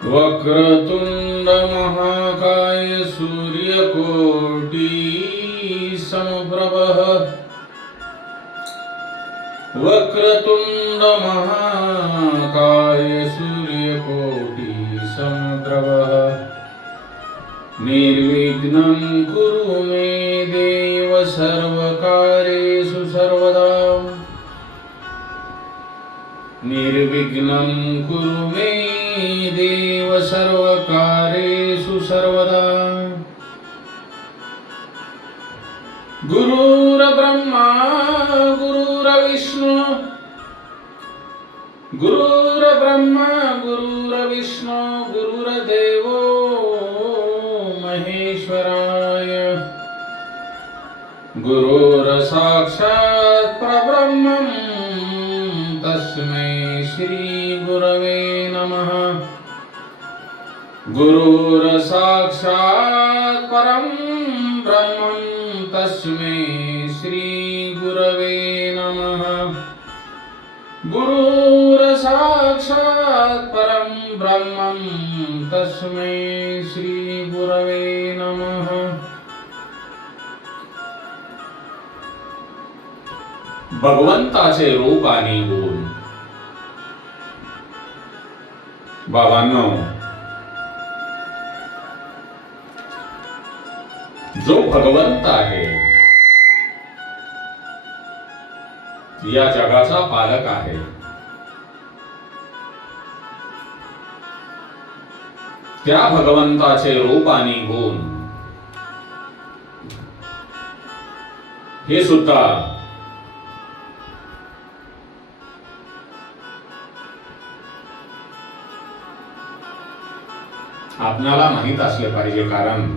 वक्रतुंड महाकाय सूर्यकोटि समप्रभः वक्रतुंड महाकाय सूर्यकोटि समप्रभः निर्विघ्नं कुरु मे देव सर्वकार्येषु सर्वदा निर्विघ्नं कुरु मे देव सर्वकार्येषु सर्वदा गुरुर्ब्रह्मा गुरुर्विष्णु गुरुर्ब्रह्मा गुरुर्विष्णु गुरुर्देवो महेश्वराय गुरुर्साक्षात् परब्रह्मं तस्मै श्री गुरवे नमः गुरुर्साक्षात् परं ब्रह्मं तस्मै श्री गुरवे नमः गुरुर्साक्षात् परं ब्रह्मं तस्मै श्री गुरवे नमः। भगवंताचे रूप आणि गुण। बाबांनो, जो भगवंत आहे, या जगाचा पालक आहे, त्या भगवंताचे रूप आणि गुण हे सुद्धा आपणाला माहित असले पाहिजे। कारण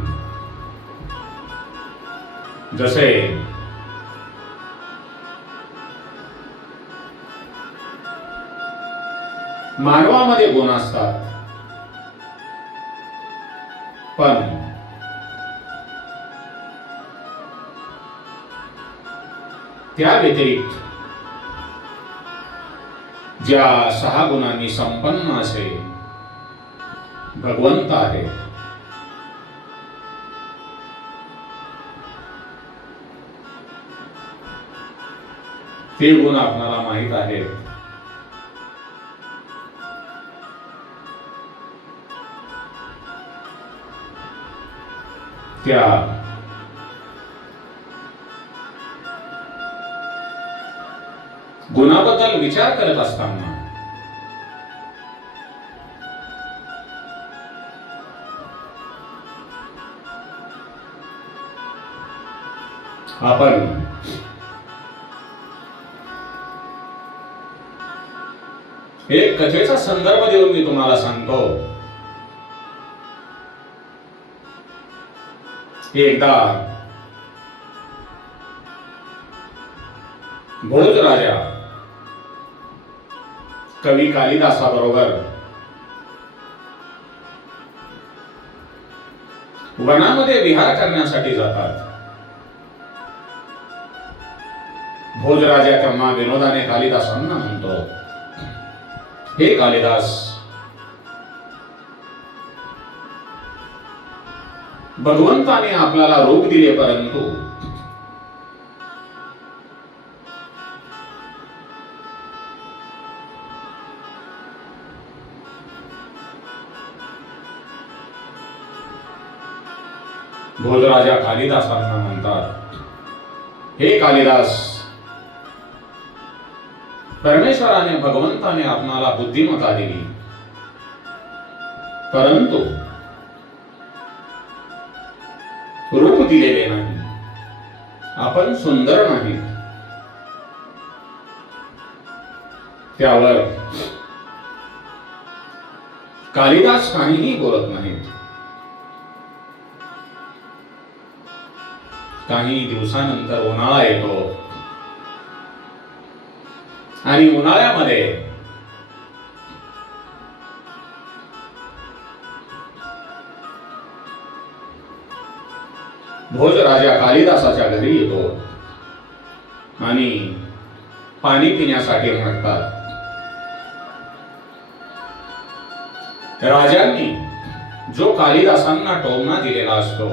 जसे मानवामध्ये गुण असतात, पण त्या व्यतिरिक्त ज्या 6 गुणांनी संपन्न असे भगवंत आहे, ते गुण आपणाला माहित आहेत। त्या गुणाबद्दल विचार करत असताना आपण एक कथेचा संदर्भ देऊन मी तुम्हाला सांगतो। एकदा भोज राजा कवी कालिदासाबरोबर वनामध्ये विहार करण्यासाठी जातात। भोज राजा तेव्हा विनोदाने कालिदासांना म्हणतो, हे कालिदास, भगवंताने आपल्याला रूप दिले, परंतु भोजराजा कालिदासांना म्हणतात, हे कालिदास, परमेश्वराने भगवंताने आपणाला बुद्धिमत्ता दिली, परंतु रूप दिलेले नाही, आपण सुंदर नाही। त्यावर कालिदास काहीही बोलत नाहीत। काही दिवसानंतर उन्हाळा येतो आणि उन्हाळ्यामध्ये भोज राजा कालिदासाच्या घरी येतो आणि पाणी पिण्यासाठी म्हणतात। राजांनी जो कालिदासांना टोमणा दिलेला असतो,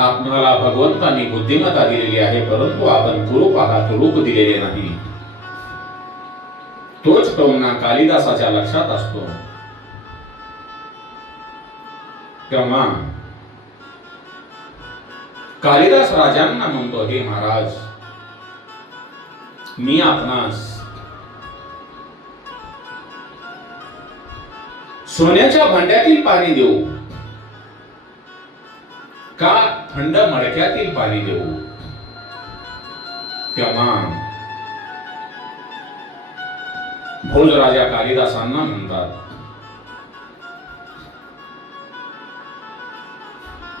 आपणाला भगवंतांनी बुद्धिमत्ता दिलेली आहे, परंतु आपण कुरूप आहात, रूप दिलेले नाही, तोच टोमणा कालिदासाच्या लक्षात असतो. तेव्हा कालिदास राजांना म्हणतो, हे महाराज, मी आपणास सोन्याच्या भांड्यातील पाणी देऊ का थंड मडक्यातील पाणी देऊ? तेव्हा भोजराजा कालिदासांना म्हणतात,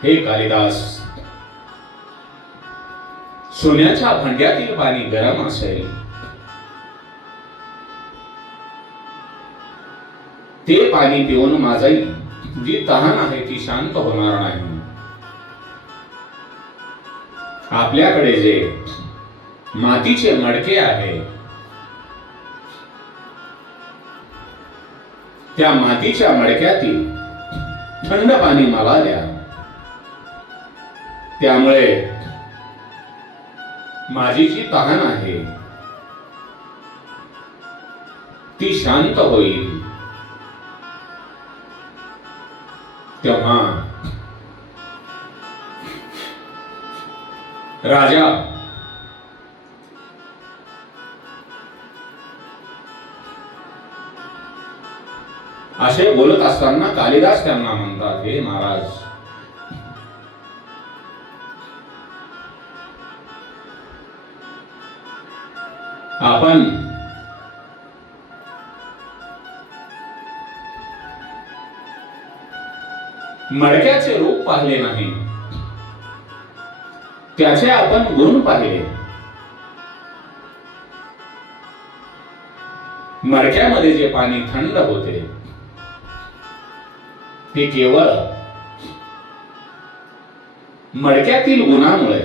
हे कालिदास, सोन्याच्या भांड्यातील पाणी गरम असेल, ते पाणी पिऊन माझी जी तहान आहे ती शांत होणार नाही. आपल्याकडे जे मातीचे मडके आहे, त्या मातीच्या मडक्यातील थंड पाणी मला द्या, त्यामुळे माझी जी तहान आहे ती शांत होईल. तेव्हा राजा असे बोलत असताना कालिदास त्यांना म्हणतात, हे महाराज, आपण मडक्याचे रूप पाहिले नाही, त्याचे आपण गुण पाहिले. मडक्यामध्ये जे पाणी थंड होते ते केवळ मडक्यातील गुणामुळे.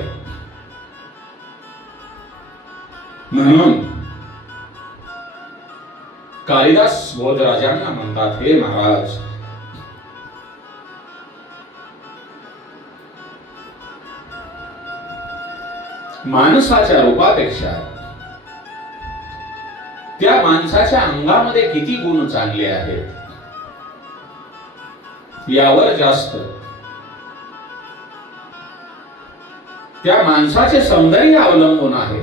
म्हणून कालिदास भोजराजांना म्हणतात, हे महाराज, माणसाच्या रूपापेक्षा त्या माणसाच्या अंगामध्ये किती गुण चांगले आहेत यावर जास्त त्या माणसाचे सौंदर्य अवलंबून आहे.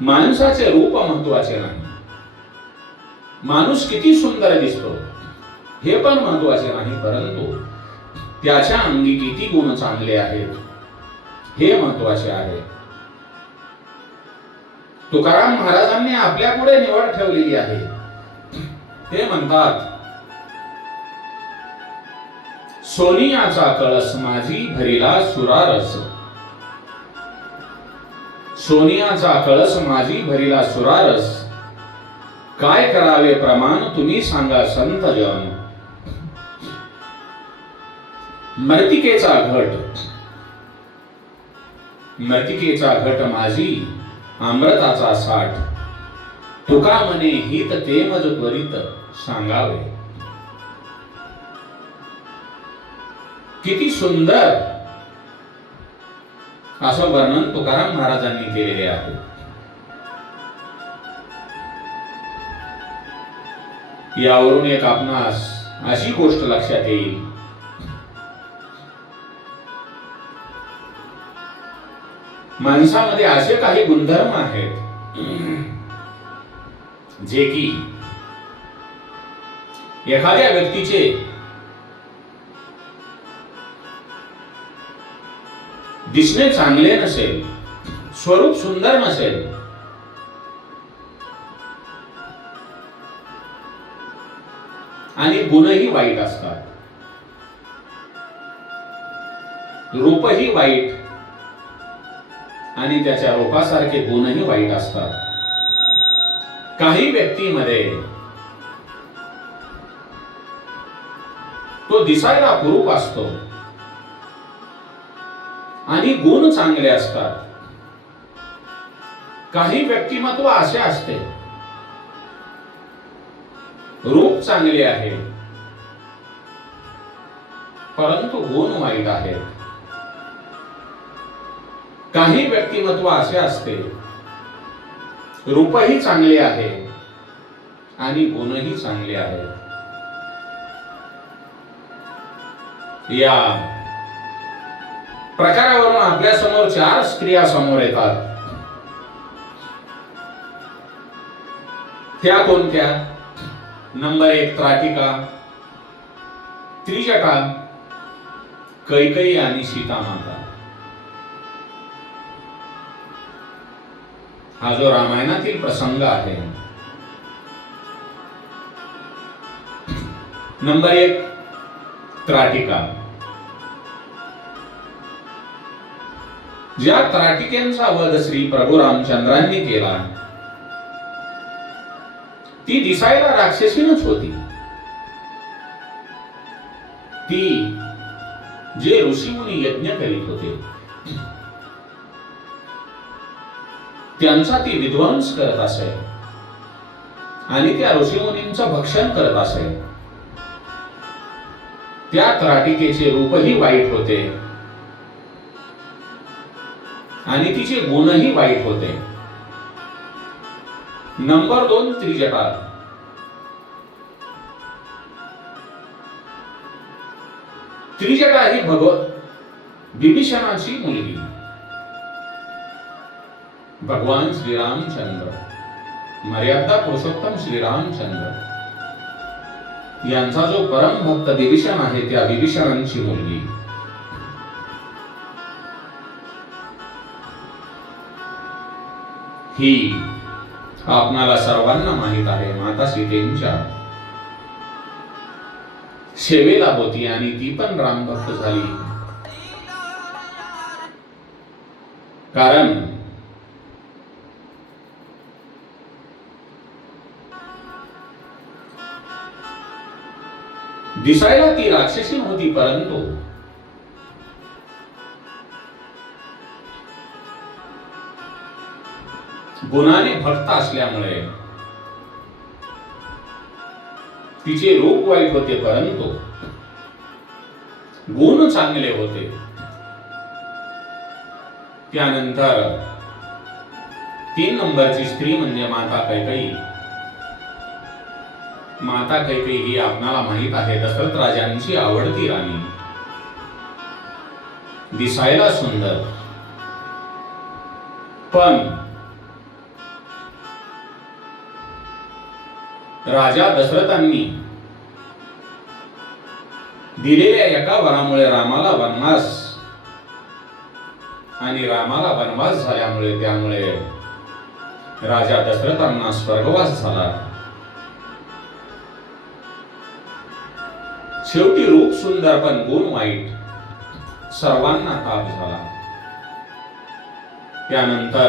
माणसाचे रूप महत्वाचे नाही, माणूस किती सुंदर दिसतो हे पण महत्वाचे नाही, परंतु त्याच्या अंगी किती गुण चांगले आहेत हे महत्वाचे आहे. तुकाराम महाराजांनी आपल्या पुढे निवड ठेवलेली आहे. ते म्हणतात, सोनियाचा कळस माझी भरिला सुरारस, सोनियाचा कळस माझी भरिला सुरारस, काय करावे प्रमाण तुम्ही सांगा संत जन. मर्तिकेचा घट माझी अमृताचा साठ, तुका मने हित ते मज त्वरित सांगावे. किती सुंदर असं वर्णन तुकाराम महाराजांनी केलेले आहे. यावरून एक आपणास अशी गोष्ट लक्षात येईल, माणसामध्ये असे काही गुणधर्म आहेत जे की एखाद्या व्यक्तीचे दिसणे चांगले नसेल, स्वरूप सुंदर नसेल, आणि गुणही वाईट असतात, रूपही वाईट आणि त्याच्या रूपासारखे गुणही वाईट असतात. काही व्यक्तीमध्ये तो दिसायला कुरूप असतो, आणि गुण चांगले असतात. काही व्यक्तिमत्व असे असते, रूप चांगले आहे परंतु गुण वाईट आहेत. काही व्यक्तिमत्व असे असते, रूपही चांगले आहे आणि गुणही चांगले आहेत. या प्रकारावरून आपल्या समोर 4 स्त्रिया समोर येतात. त्या कोणत्या? नंबर 1 त्राटिका, त्रिजटा, कैकेयी आणि सीता माता. हा जो रामायणातील प्रसंग आहे. नंबर 1 त्राटिका. ज्या त्राटिकेंचा वध श्री प्रभू रामचंद्रांनी केला ती दिसायला राक्षसीनच होती. ती जे ऋषीमुनी यज्ञ करीत होते त्यांचा ती विध्वंस करत असे आणि त्या ऋषीमुनींचं भक्षण करत असे. त्या त्राटिकेचे रूपही वाईट होते आणि तिचे गुणही वाईट होते. नंबर 2 त्रिजटा. त्रिजटा ही विभीषणाची मुलगी. भगवान श्रीरामचंद्र, मर्यादा पुरुषोत्तम श्रीरामचंद्र यांचा जो परम भक्त विभीषण आहे त्या विभीषणांची मुलगी. ही आपणाला सर्वांना माहित आहे माता सीतेच्या सेवेला होती आणि ती पण रामभक्त झाली. कारण दिसायला ती राक्षसी होती परंतु गुणाने भक्त असल्यामुळे तिचे रूप वाईट होते परंतु गुण चांगले होते. त्यानंतर 3 नंबरची स्त्री म्हणजे माता कैकेयी. माता कैकेयी ही आपणाला माहित आहे दशरथ राजांची आवडती राणी. दिसायला सुंदर पण राजा दशरथांनी दिलेल्या एका वरामुळे रामाला वनवास झाल्यामुळे त्यामुळे राजा दशरथांना स्वर्गवास झाला. शेवटी रूप सुंदर पण गुण वाईट, सर्वांना ताप झाला. त्यानंतर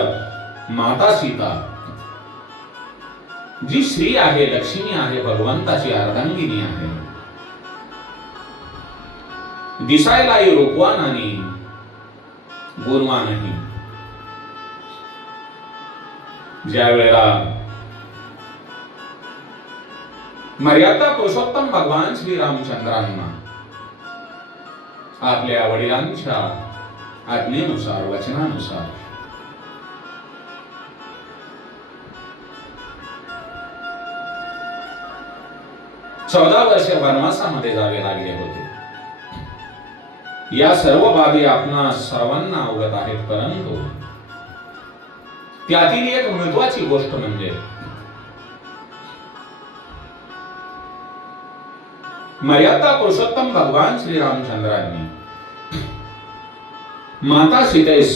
माता सीता जी श्री आहे, लक्ष्मी आहे, भगवंताची अर्धांगिनी आहे. दिसायलाही रूपवान आणि गुणवानही. ज्या वेळेला मर्यादा पुरुषोत्तम भगवान श्री रामचंद्रांना आपल्या वडिलांच्या आज्ञेनुसार, वचनानुसार चौदा वर्ष वनवासामध्ये जावे लागले होते. या सर्व बाबी आपणा सर्वांना अवगत आहेत परंतु त्यातील एक महत्वाची गोष्ट म्हणजे मर्यादा पुरुषोत्तम भगवान श्री रामचंद्रांनी माता सीतेस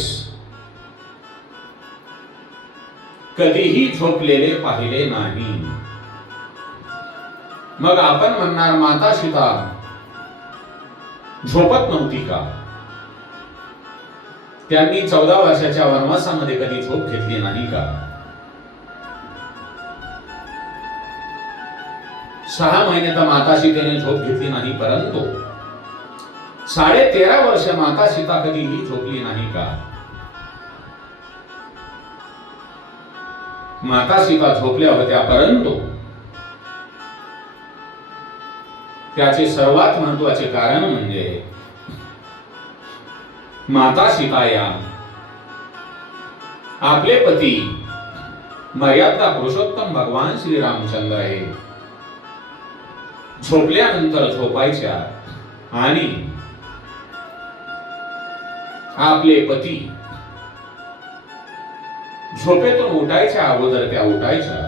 कधीही झोपलेले पाहिले नाही. मग आपण म्हणणार माता सीता झोपत नव्हती का? त्यांनी 14 वर्षाच्या वनवासामध्ये कधी झोप घेतली नाही का? 6 महिने तर माता सीतेने झोप घेतली नाही परंतु 13.5 वर्ष माता सीता कधीही झोपली नाही का? माता सीता झोपल्या होत्या, परंतु त्याचे सर्वात महत्वाचे कारण म्हणजे माता सीता या आपले पती मर्यादा पुरुषोत्तम भगवान श्री रामचंद्र हे झोपल्यानंतर झोपायच्या आणि आपले पती झोपेतून उठायच्या अगोदर त्या उठायच्या.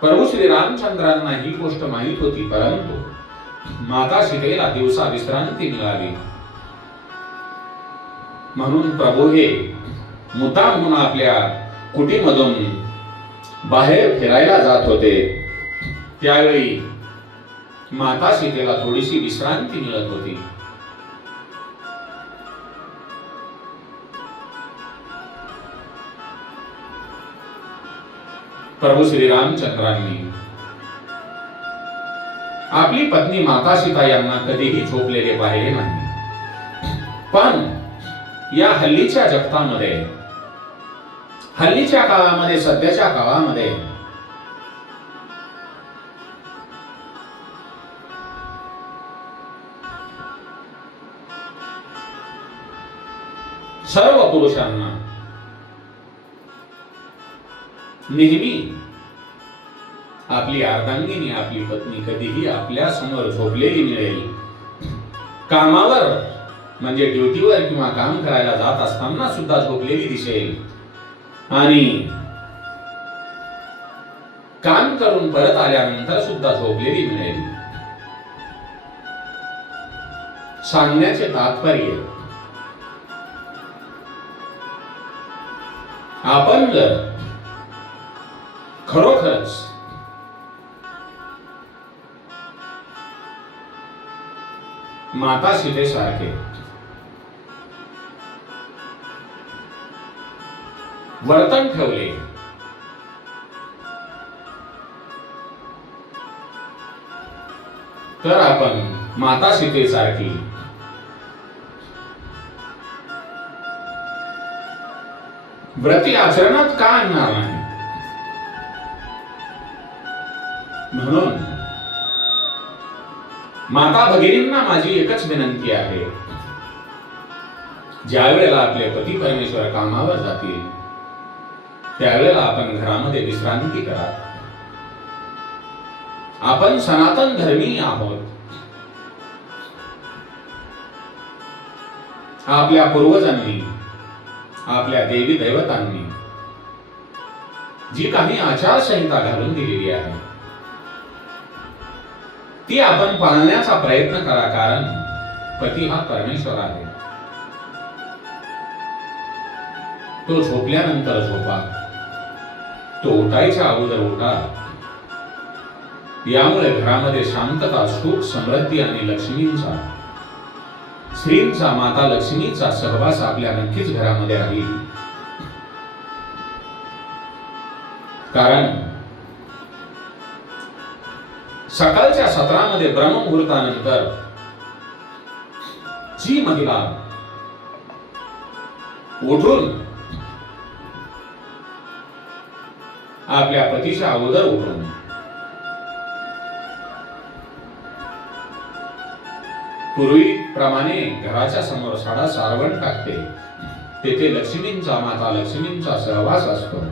प्रभू श्री रामचंद्रांना ही गोष्ट माहित होती, परंतु माता सीतेला दिवसा विश्रांती मिळावी म्हणून प्रभू हे मुद्दाम म्हणून आपल्या कुटीमधून बाहेर फिरायला जात होते. त्यावेळी माता सीतेला थोडीशी विश्रांती मिळत होती. प्रभू श्री रामचंद्रांनी आपली पत्नी माता सीता यांना कधीही झोपलेले पाहिले नाही. पण या हल्लीच्या जगतामध्ये, हल्लीच्या काळामध्ये, सध्याच्या काळामध्ये सर्व पुरुषांना नेहमी आपली अर्धांगिनी, आपली पत्नी कधीही आपल्या समोर झोपलेली मिळेल. कामावर म्हणजे ड्युटीवर किंवा काम करायला जात असताना सुद्धा झोपलेली दिसेल आणि काम करून परत आल्यानंतर सुद्धा झोपलेली मिळेल. सांगण्याचे तात्पर्य, आपण जर खरोखरच माता सीतेसारखे वर्तन ठेवले तर आपण माता सीतेसारखी व्रती आचरणात का आणणार नाही? म्हणून माता भगिनींना माझी एकच विनंती आहे, ज्या वेळेला आपले पती परमेश्वर कामावर जातील त्यावेळेला आपण घरामध्ये विश्रांती करा. आपण सनातन धर्मी आहोत. आपल्या पूर्वजांनी, आपल्या देवी दैवतांनी जी काही आचारसंहिता घालून दिलेली आहे ती आपण पाळण्याचा प्रयत्न करा, कारण पती हा परमेश्वर आहे. तो झोपल्यानंतर झोपा, तो उठायच्या अगोदर उठा. यामुळे घरामध्ये शांतता, सुख, समृद्धी आणि लक्ष्मींचा, श्रींचा, माता लक्ष्मीचा सहवास आपल्या नक्कीच घरामध्ये राहील. कारण सकाळच्या सत्रामध्ये ब्रह्ममुहूर्तानंतर जी महिला उठून आपल्या पतीच्या अगोदर उठून पूर्वीप्रमाणे घराच्या समोर साडा सारवण टाकते, तेथे लक्ष्मींचा, माता लक्ष्मींचा सहवास असतो.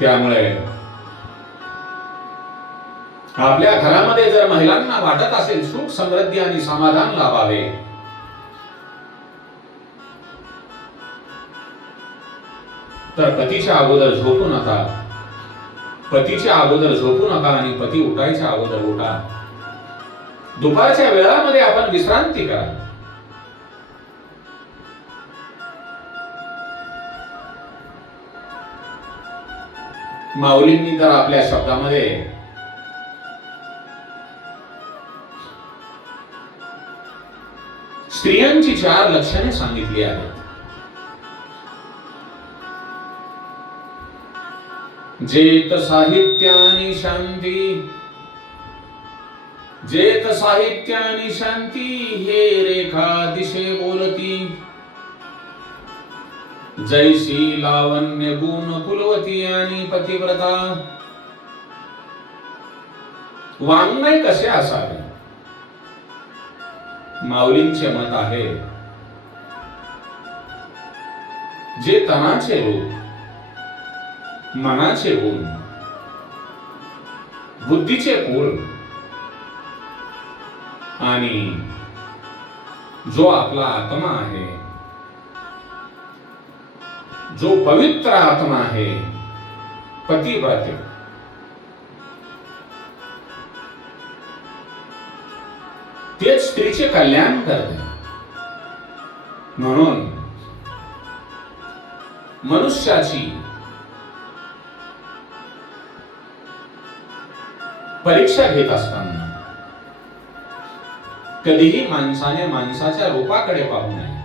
त्यामुळे आपल्या घरामध्ये जर महिलांना वाटत असेल सुख, समृद्धी आणि समाधान लाभावे, तर पतीच्या अगोदर झोपू नका. पतीच्या अगोदर झोपू नका आणि पती उठायच्या अगोदर उठा. दुपारच्या वेळामध्ये आपण विश्रांती करा. माऊलींनी तर आपल्या शब्दामध्ये स्त्रियांची 4 लक्षणे सांगितली आहेत. जेत साहित्यानी शांती जेत साहित्यानी शांती हे रेखा दिशे बोलती जैसी लावण्य गुण कुलवती आणि पतिव्रता वाङ्मय कसे असावे माऊलींचे मत आहे जे तनाचे रूप मनाचे गुण बुद्धीचे कुल आणि जो आपला आत्मा आहे जो पवित्र आत्मा आहे पतिव्रते तेच स्त्रीचे कल्याण करते म्हणून मनुष्याची परीक्षा घेत असताना कधीही माणसाने माणसाच्या रूपाकडे पाहू नये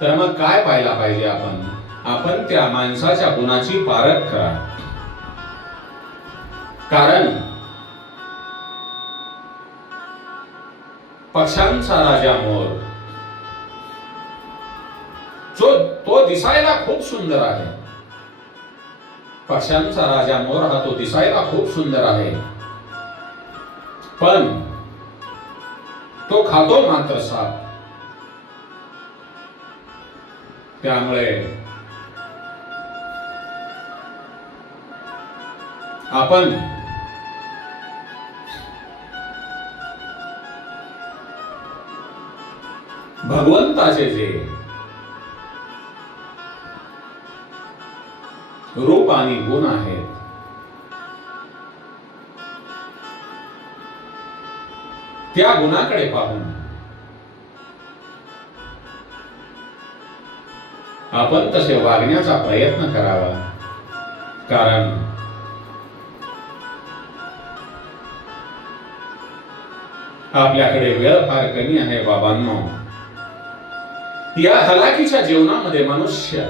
तर मग काय पाहायला पाहिजे आपण त्या माणसाच्या गुणाची पारख करा कारण पक्ष्यांचा राजा मोर तो दिसायला खूप सुंदर आहे पक्ष्यांचा राजा मोर हा तो दिसायला खूप सुंदर आहे पण तो खातो मात्र साप त्यामुळे आपण भगवंताचे जे रूप आणि गुण आहेत त्या गुणाकडे पाहून आपण तसे वागण्याचा प्रयत्न करावा कारण आपल्याकडे वेळ फार कमी आहे बाबांनो या हलाखीच्या जीवनामध्ये मनुष्य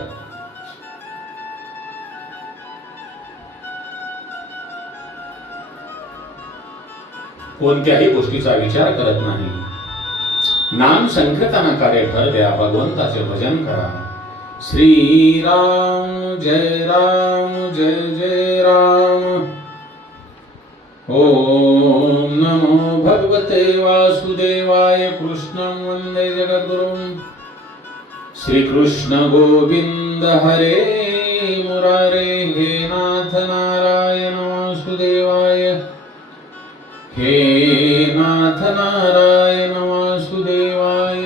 कोणत्याही गोष्टीचा विचार करत नाही नाम संकीर्तन कार्य भर द्या भगवंताचे भजन करा श्री राम जय जय राम ओम नमो भगवते वासुदेवाय कृष्णं वंदे जगद्गुरुं श्री कृष्ण गोविंद हरे मुरारे हे नाथ नारायण वासुदेवाय हे नाथ नारायण वासुदेवाय